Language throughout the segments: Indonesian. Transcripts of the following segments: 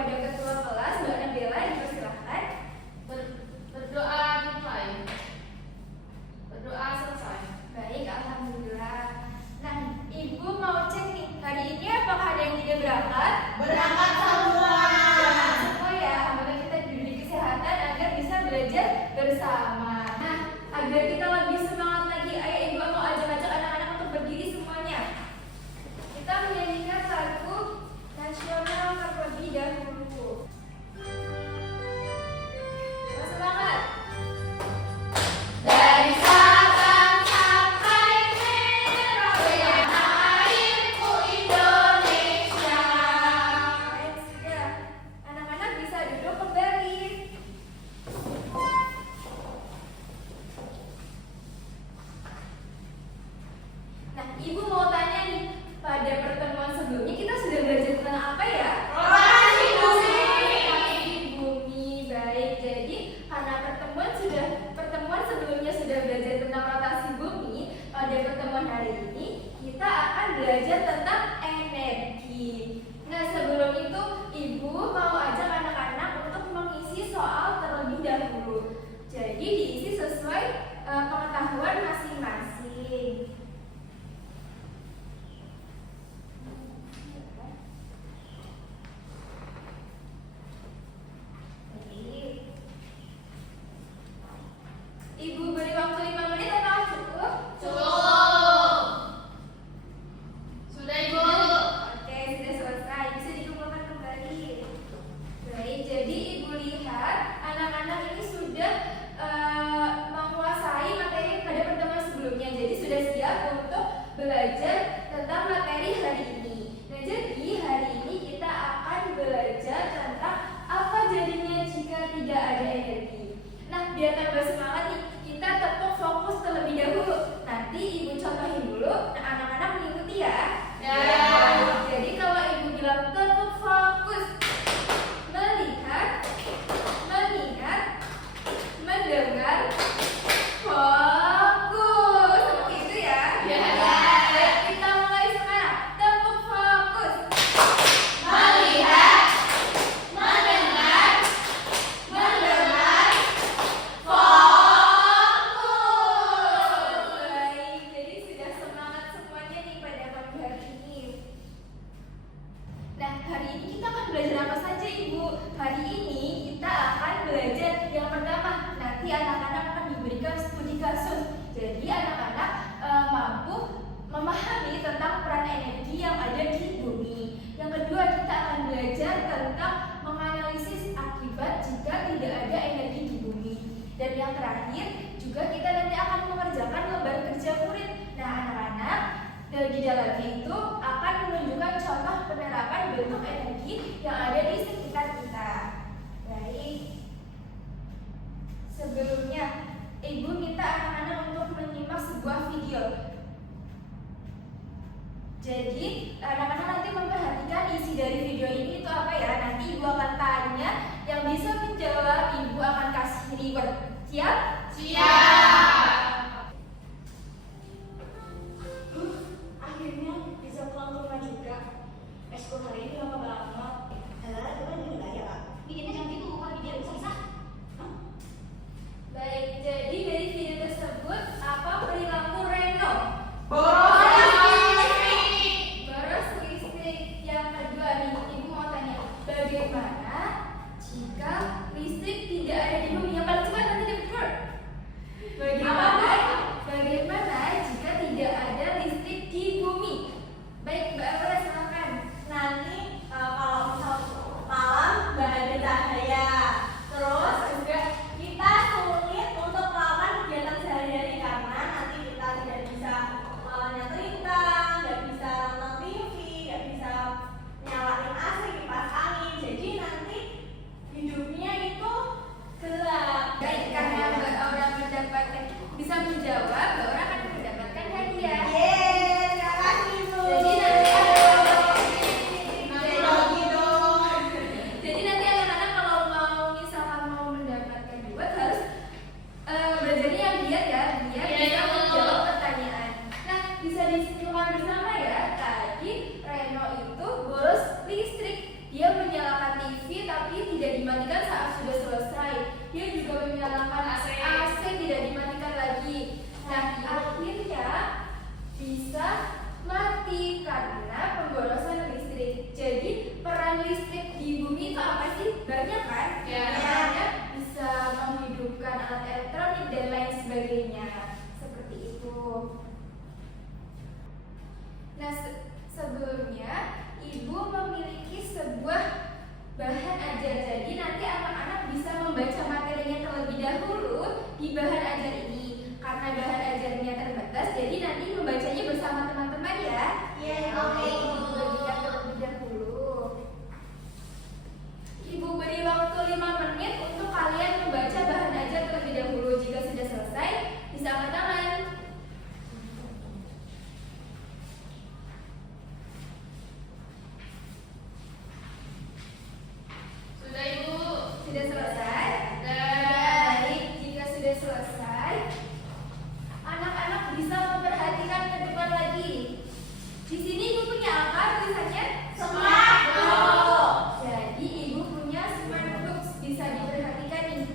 kepada ketua kelas, Mbak Nabila, dipersilahkan. Berdoa dimulai. Berdoa selesai. Baik, alhamdulillah. Nah, Ibu mau cek nih, hari ini apakah ada yang tidak berangkat? Berangkat semua. Berangkat semua ya, apakah kita diberi kesehatan agar bisa belajar bersama. Nah, agar kita lebih semangat lagi, ayo Ibu mau ajak-ajak anak-anak untuk berdiri semuanya. Kita menyanyikan lagu nasional terlebih dahulu. Semangat! Dari Sabang sampai Merauke, airku Indonesia. Baik, sudah. Anak-anak bisa duduk kembali. Nah, Ibu mau tanya nih, pada pertemuan sebelumnya kita sudah belajar tentang apa ya? Rotasi bumi. Rotasi bumi. Baik, jadi karena pertemuan sebelumnya sudah belajar tentang rotasi bumi, pada pertemuan hari ini kita akan belajar tentang energi. Nah, sebelum itu Ibu mau ajak anak-anak untuk mengisi soal terlebih dahulu. Jadi diisi sesuai pengetahuan masing-masing. Ibu beri waktu 5 menit atau cukup? Cukup. Sudah Ibu. Oke, sudah selesai. Bisa dikumpulkan kembali. Baik, jadi Ibu lihat anak-anak ini sudah menguasai materi pada pertemuan sebelumnya. Jadi sudah siap untuk belajar tentang materi hari ini. Nah, jadi hari ini kita akan belajar tentang apa jadinya jika tidak ada energi. Nah, biar tambah semangat nih, kita tetap fokus terlebih dahulu. Nanti Ibu contohin dulu, nah anak-anak mengikuti ya. Ya. Jadi kalau Ibu bilang tetap fokus, melihat, mendengar, fokus. Seperti itu ya. Ya. Baik, kita mulai sekarang. Tetap fokus. Melihat, mendengar, Baik, jadi sudah semangat semuanya nih pada pagi hari ini. Nah, hari ini kita akan belajar apa saja, Ibu? Hari ini kita akan belajar yang pertama, nanti anak-anak akan diberikan studi kasus. Jadi anak-anak mampu memahami tentang peran energi yang ada di bumi. Yang kedua, kita akan belajar tentang menganalisis akibat jika tidak ada energi di bumi. Dan yang terakhir, juga kita nanti akan mengerjakan lembar kerja murid. Nah, anak-anak di dalamnya itu akan menunjukkan contoh penerapan bentuk energi yang ada di sekitar kita. Baik. Sebelumnya, Ibu minta anak-anak untuk menyimak sebuah video. Jadi, anak-anak nanti memperhatikan isi dari video ini itu apa ya. Nanti Ibu akan tanya, yang bisa menjawab Ibu akan kasih reward. Siap? Siap. Akhirnya bisa pulang ke rumah juga. Eskul hari ini lama banget. Coba juga ya Kak. Bikinnya jangan gitu, kalau bikin bisa-bisa. Baik, jadi dari video tersebut apa perilaku Reno? Boros listrik. Yang kedua nih, Ibu mau tanya, bagaimana jika listrik tidak ada di bumi? Yang paling cepat nanti dapat reward. Bagaimana jika tidak ada listrik di bumi? Baik, Mbak Amara silakan. Nanti kalau misal malam nggak ada cahaya, terus juga kita sulit untuk melakukan kegiatan sehari-hari karena nanti kita tidak bisa nyetrika, nggak bisa nonton TV, nggak bisa nyalain AC, kipas angin. Jadi nanti tidak dimatikan saat sudah selesai. Dia juga menyalakan AC tidak dimatikan lagi. Nah, akhirnya bisa mati karena pemborosan listrik. Jadi peran listrik di bumi itu apa sih? Banyak kan? Ya. Misalnya bisa menghidupkan alat elektronik dan lain sebagainya. Seperti itu. Nah, sebelumnya Ibu memiliki sebuah bahan ajar. Jadi nanti anak-anak bisa membaca materinya terlebih dahulu di bahan ajar ini. Karena bahan ajarnya terbatas, jadi nanti membacanya bersama teman-teman ya. Iya, Oke, Ibu bagikan terlebih dahulu. Ibu beri waktu 5 menit untuk kalian membaca bahan ajar terlebih dahulu. Jika sudah selesai, bisa angkat tangan. Sudah Ibu. Sudah selesai? Baik, jika sudah selesai, anak-anak bisa memperhatikan ke depan lagi. Di sini Ibu punya apa tulisannya? Smart book. Jadi Ibu punya smart book, bisa diperhatikan nih.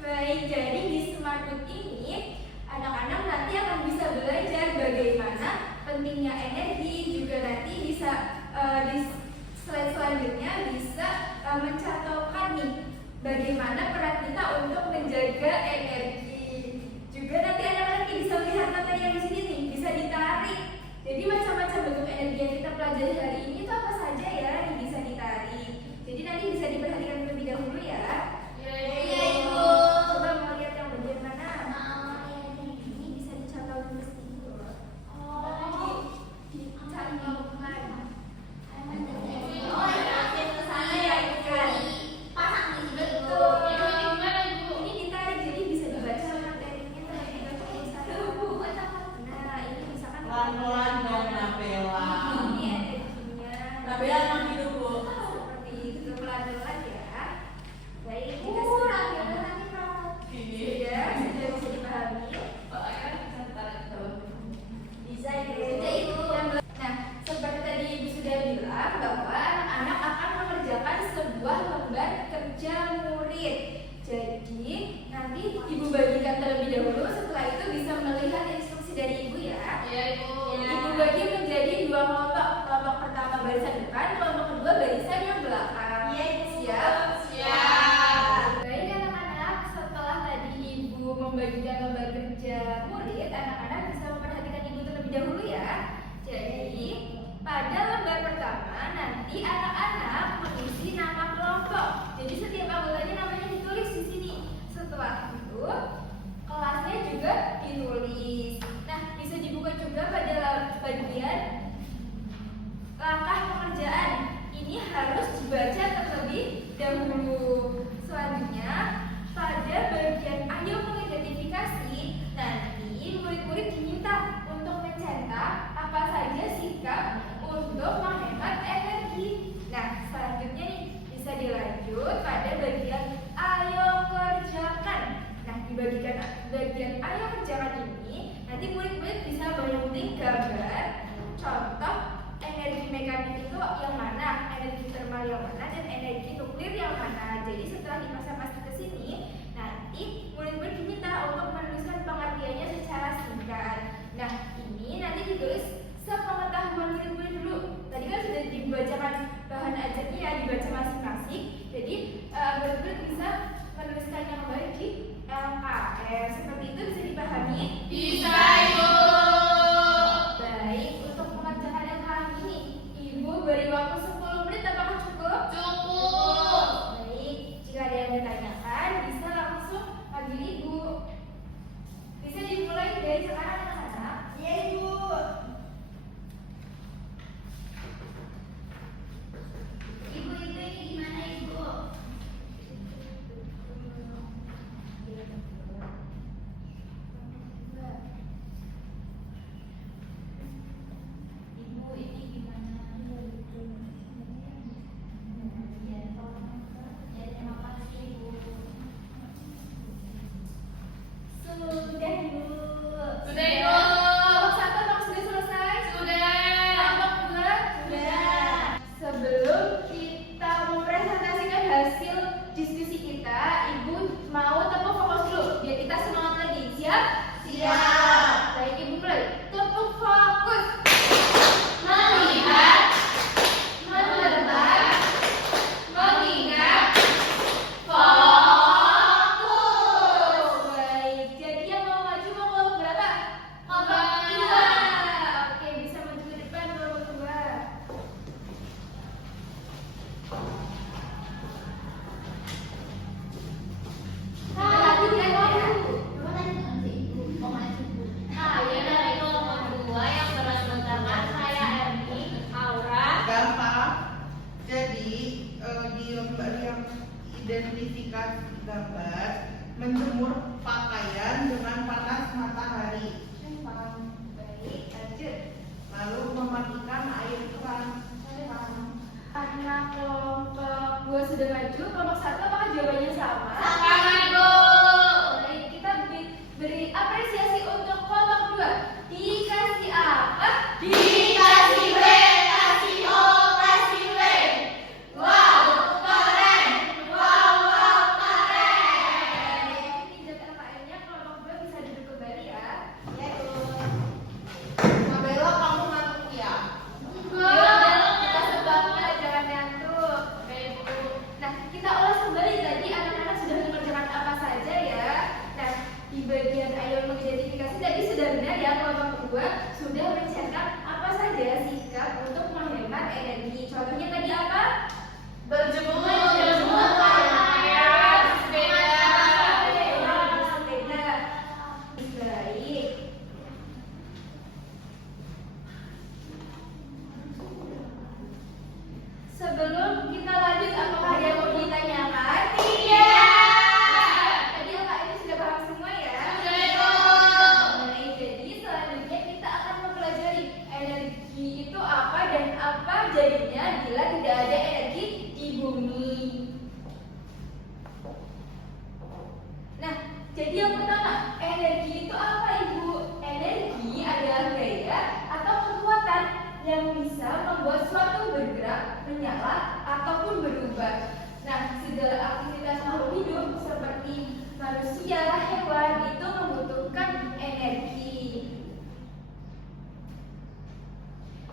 Baik, jadi di smart book ini anak-anak nanti akan bisa belajar bagaimana pentingnya energi, juga nanti bisa di slide selanjutnya bisa mencantumkan nih bagaimana peran kita untuk menjaga energi. Juga nanti anak-anak bisa melihat materi yang di sini nih, bisa ditarik. Jadi macam-macam bentuk energi yang kita pelajari hari ini itu apa saja ya yang bisa ditarik. Jadi nanti bisa diperhatikan terlebih dahulu ya. Iya Ibu. Coba mau lihat yang bagian mana? Ini bisa dicantumkan ke sini loh. Dicantumkan. Oh ya, ke sana ya Ibu. Pasang di sini Ibu. Ibu ini gimana Ibu? Ini ditarik jadi bisa dibaca materinya terlebih dahulu. Nah, ini misalkan Pelan-pelan dong Nabela. ini energinya. Nabela emang gitu Bu. Seperti itu pelan-pelan ya. Baik, jika sudah Ini. sudah bisa dipahami. Bisa Ibu. Nah, seperti tadi Ibu sudah bilang bahwa anak-anak akan mengerjakan sebuah lembar kerja murid. Jadi nanti Ibu bagikan terlebih dahulu. Setelah itu bisa melihat instruksi dari Ibu ya. Iya Ibu. Ibu bagi menjadi 2 kelompok. Kelompok pertama barisan depan, kelompok kedua barisan yang belakang. Iya, Ibu. Siap? Siap. Baik anak-anak, setelah tadi Ibu membagikan lembar kerja murid, anak-anak bisa memperhatikan Ibu terlebih dahulu ya. Jadi, pada lembar pertama nanti anak-anak mengisi nama kelompok. Jadi setiap anggotanya namanya ditulis di sini. Setelah itu, kelasnya juga ditulis. Nah, bisa dibuka juga pada bagian langkah pengerjaan. Ini harus dibaca terlebih dahulu. Selanjutnya, pada bagian ayo mengidentifikasi, nanti murid-murid diminta untuk mencetak apa saja sikap untuk menghemat energi. Nah, selanjutnya nih bisa dilanjut pada bagian ayo kerjakan. Nah, di bagian ayo kerjakan ini, nanti murid-murid bisa menyunting gambar contoh energi mekanik itu yang mana, energi termal yang mana, dan energi nuklir yang mana. Jadi setelah dipasang-pasang ke sini, nanti murid-murid diminta untuk menuliskan pengertiannya secara singkat. Nah, ini nanti ditulis sepengetahuan murid-murid dulu. Tadi kan sudah dibacakan bahan ajarnya ya, dibaca masing-masing. Jadi murid-murid bisa menuliskannya kembali di LKS. Seperti itu bisa dipahami? Bisa Ibu. Baik, untuk mengerjakan LKS ini, Ibu beri waktu 10 menit, apakah cukup? Cukup. Baik, jika ada yang ditanyakan, bisa langsung panggil Ibu. Bisa dimulai dari sekarang anak-anak. Iya, Ibu. identifikasi gambar menjemur pakaian dengan panas matahari. Baik, lanjut. Lalu mematikan air keran. Anak kelompok 2 sudah maju, kelompok 1 apakah jawabannya sama? Sama, Ibu. Baik, kita beri apresiasi untuk kelompok 2. Dikasih apa? Dikasih W, kasih O, kasih W. Wow, keren. Wow, keren. Pinjam LKM-nya, kelompok 2 bisa duduk kembali ya. Ya, Bu. Nabila, kamu ngantuk ya? Kita sebabnya jangan ngantuk. Baik, Bu. Nah, kita ulas kembali tadi anak-anak sudah mengerjakan apa saja ya. Nah, di bagian ayo mengidentifikasi tadi sudah benar ya, kelompok 2 sudah mencetak apa saja sikap untuk menghemat energi. Contohnya tadi apa? Berjemur. Pakaian, sepeda. Sepeda. Baik. Sebelum kita lanjut, apakah ada yang mau ditanyakan? Iya. Tadi apa ini sudah paham semua ya? Sudah, Ibu. Baik, jadi selanjutnya kita akan mempelajari energi itu apa dan apa jadinya bila tidak ada energi di bumi. Nah, jadi yang pertama, energi itu apa, Ibu? Energi adalah gaya atau kekuatan yang bisa membuat suatu bergerak, menyala, ataupun berubah. Nah, segala aktivitas makhluk hidup seperti manusia, hewan itu membutuhkan energi.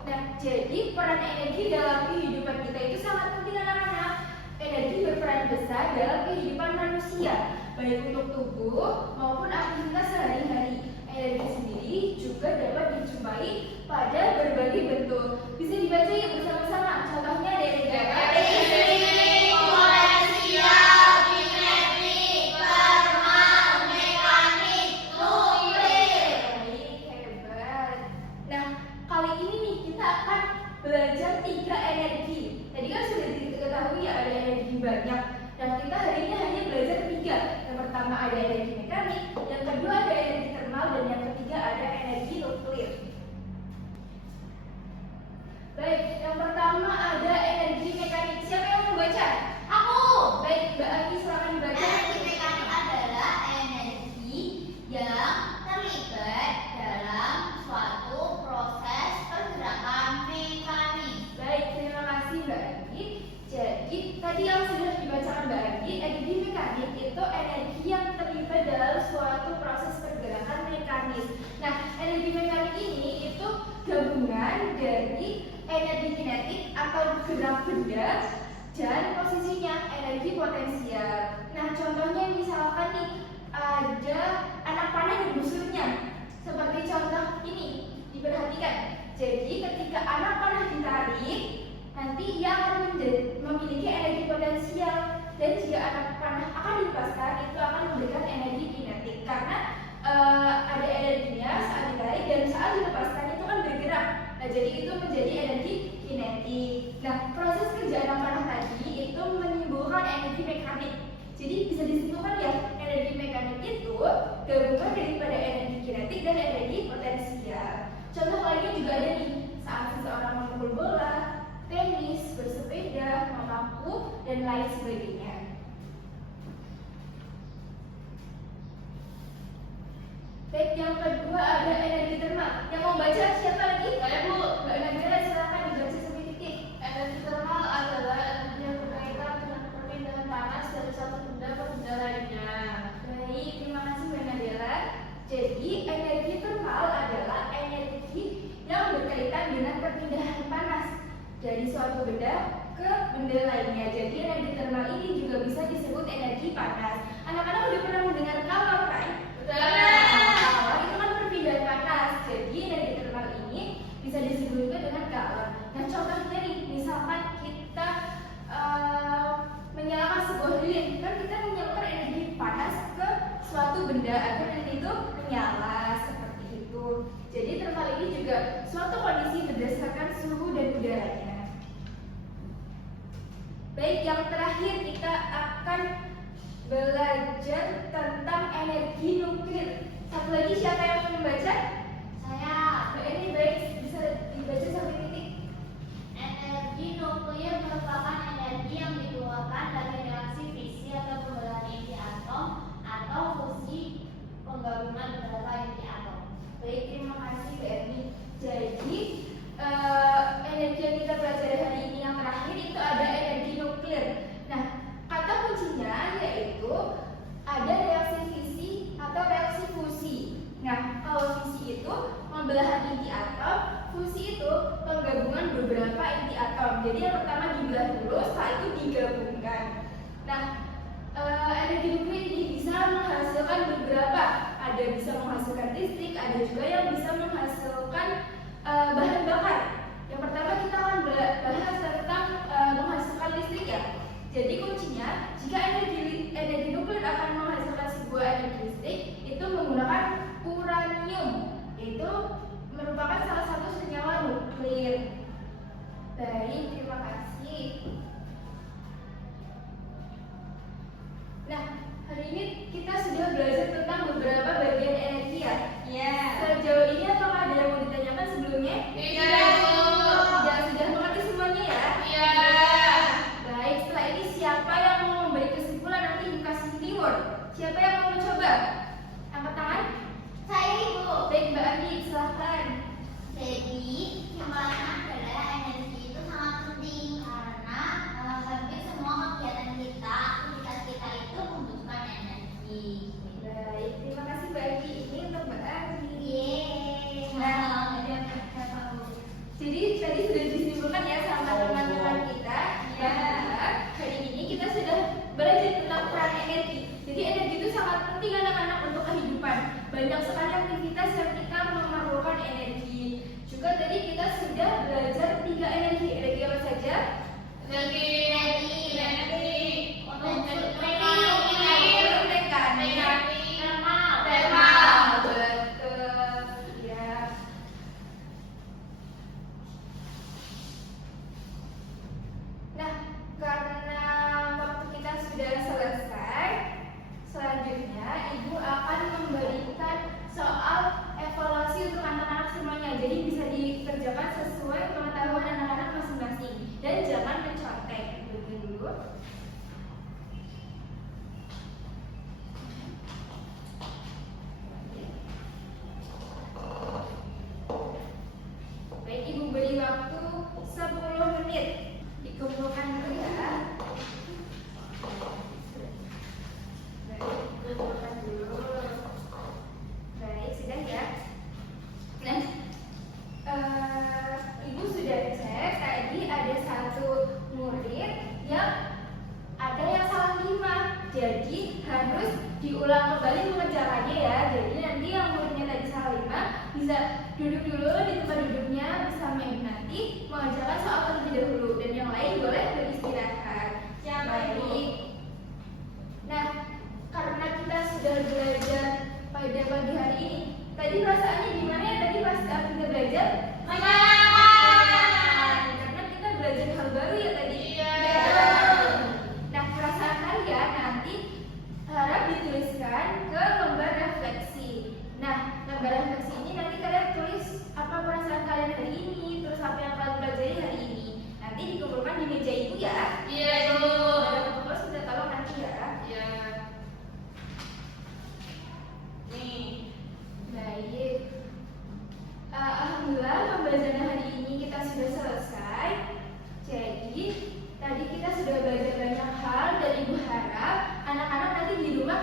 Nah, jadi peran energi dalam kehidupan kita itu sangat penting anak-anak. Energi berperan besar dalam kehidupan manusia, baik untuk tubuh maupun aktivitas sehari-hari. Energi sendiri juga dapat dijumpai pada berbagai bentuk. Bisa dibaca ya bersama-sama. Contohnya ada energi apa? Listrik, potensial, kinetik, termal, mekanik, nuklir. Baik, hebat. Nah, kali ini nih kita akan belajar 3 energi. Tadi kan sudah diketahui ya ada energi banyak. Dan kita hari ini hanya belajar 3. Yang pertama ada energi mekanik, yang kedua ada energi termal, dan yang ketiga ada energi nuklir. Baik, yang pertama ada energi mekanik. Siapa yang mau membaca? Aku. Baik, Mbak Aki silakan dibaca. Energi mekanik adalah energi yang terlibat dalam suatu proses pergerakan mekanik. Baik, terima kasih Mbak Agi. Jadi tadi yang sudah dibacakan Mbak Agi, energi mekanik itu energi yang terlibat dalam suatu proses pergerakan mekanis. Nah, energi mekanik ini itu gabungan dari energi kinetik atau gerak benda dan posisinya energi potensial. Nah, contohnya misalkan nih ada anak panah dan busurnya. Seperti contoh ini, diperhatikan. Jadi ketika anak panah ditarik, nanti ia akan memiliki energi potensial, dan jika anak panah akan dilepaskan itu akan memberikan energi kinetik karena ada energinya saat ditarik dan saat dilepaskan itu kan bergerak. Nah, jadi itu menjadi energi kinetik. Nah, proses kerja anak panah tadi itu menimbulkan energi mekanik. Jadi bisa disimpulkan ya, energi mekanik itu gabungan daripada energi kinetik dan energi potensial. Contoh lainnya juga ada nih, saat seseorang memukul bola, tenis, bersepeda, memaku, dan lain sebagainya. Baik, yang kedua ada energi termal. Yang mau baca siapa lagi? Saya, Bu. Mbak Nabila silakan dibaca sedikit. Energi termal adalah energi yang berkaitan dengan perpindahan panas dari satu benda ke benda lainnya. Baik, terima kasih Mbak Nabila. Jadi energi termal adalah energi yang berkaitan dengan perpindahan panas dari suatu benda ke benda lainnya. Jadi energi termal ini juga bisa disebut energi panas. Anak-anak udah pernah mendengar kalor kan? Kalor itu kan perpindahan panas. Jadi energi termal ini bisa disebut juga dengan kalor. Nah, contohnya nih, misalkan kita menyalakan sebuah lilin, kan kita menyalurkan energi panas ke suatu benda agar lilin itu menyala seperti itu. Jadi termal ini juga suatu kondisi berdasarkan suhu dan udaranya. Baik, baik, yang terakhir kita akan belajar tentang energi nuklir. Satu lagi, siapa yang mau membaca? Saya. Mbak Eni, baik, bisa dibaca sampai titik. Energi nuklir merupakan energi yang dikeluarkan dari reaksi fisi atau pembelahan inti atom atau fusi penggabungan beberapa inti atom. Baik, terima kasih Mbak Eni. Jadi energi yang kita pelajari hari ini yang terakhir itu ada energi nuklir. Nah, kata kuncinya yaitu ada reaksi fisi atau reaksi fusi. Nah, kalau fisi itu pembelahan inti atom, fusi itu penggabungan beberapa inti atom. Jadi yang pertama dibelah dulu, setelah itu digabungkan. Nah, energi nuklir ini bisa menghasilkan beberapa. Ada bisa menghasilkan listrik, ada juga yang bisa menghasilkan bahan bakar. Yang pertama kita akan bahas tentang menghasilkan listrik ya. Jadi kuncinya, jika energi nuklir akan menghasilkan sebuah energi listrik, itu menggunakan uranium. Itu merupakan salah satu senyawa nuklir. Baik, terima kasih. Nah, hari ini kita sudah belajar tentang beberapa bagian energi ya. Iya. Sejauh ini apakah ada yang mau ditanyakan sebelumnya? Iya. Sudah mengerti semuanya ya? Iya. Baik, setelah ini siapa yang mau memberi kesimpulan nanti dikasih keyword? Siapa yang mau mencoba? Angkat tangan. Saya Ibu. Baik, Mbak Andi, silahkan. Jadi, yang pertama adalah energi itu sangat penting karena hampir semua kegiatan kita, aktivitas kita itu membutuhkan energi. Baik, terima kasih Mbak Andi. Ini untuk Mbak Andi. Yeay. Nah, jadi tadi sudah disimpulkan ya sama teman-teman kita. Ya, hari ini kita sudah belajar tentang peran energi. Jadi energi itu sangat penting anak-anak untuk kehidupan. Banyak sekali aktivitas yang kita memerlukan energi. Juga tadi kita sudah belajar 3 energi. Energi apa saja? Energi. Nah, karena waktu kita sudah selesai, selanjutnya Ibu akan memberikan soal evaluasi untuk anak-anak semuanya. Jadi bisa dikerjakan sesuai pengetahuan anak-anak masing-masing dan jangan mencontek. Dulu. Baik, Ibu beri waktu 10 menit. Dikumpulkan dulu ya. Baik, kumpulkan dulu. Baik, sudah ya. Nah, Ibu sudah cek tadi ada satu murid yang ada yang salah 5. Jadi harus diulang kembali mengerjakannya ya. Jadi nanti yang muridnya tadi salah 5 bisa duduk dulu di tempat duduknya bersama Ibu nanti mengerjakan soal terlebih dahulu dan yang lain boleh beristirahat. Baik. Nah, karena kita sudah belajar pada pagi hari ini, tadi perasaannya gimana ya tadi pas kita belajar? Karena kita belajar hal baru ya tadi. Iya. Nah, perasaan kalian nanti harap dituliskan ke lembar refleksi. Nah, lembar refleksi ini nanti kalian tulis apa perasaan kalian hari ini, terus apa yang kalian pelajari hari ini. Nanti dikumpulkan di meja Ibu ya. Iya, Ibu. Ada pengurus sudah tolong nanti ya. Iya. Nih, baik. Alhamdulillah pembelajaran hari ini kita sudah selesai. Jadi tadi kita sudah belajar banyak hal dan Ibu harap anak-anak nanti di rumah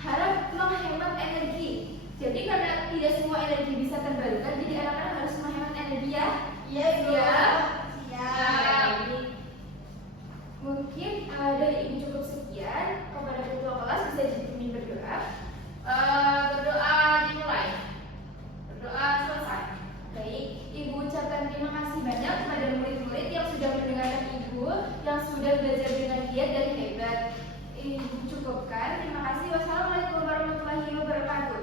harap menghemat energi. Jadi karena tidak semua energi bisa terbarukan, jadi anak-anak harus menghemat energi ya. Iya, Ibu. Baik. Mungkin dari Ibu cukup sekian. Kepada ketua kelas bisa dipimpin berdoa. Berdoa dimulai. Berdoa selesai. Baik, Ibu ucapkan terima kasih banyak kepada murid-murid yang sudah mendengarkan Ibu, yang sudah belajar dengan giat dan hebat. Ibu cukupkan. Terima kasih. Wassalamualaikum warahmatullahi wabarakatuh.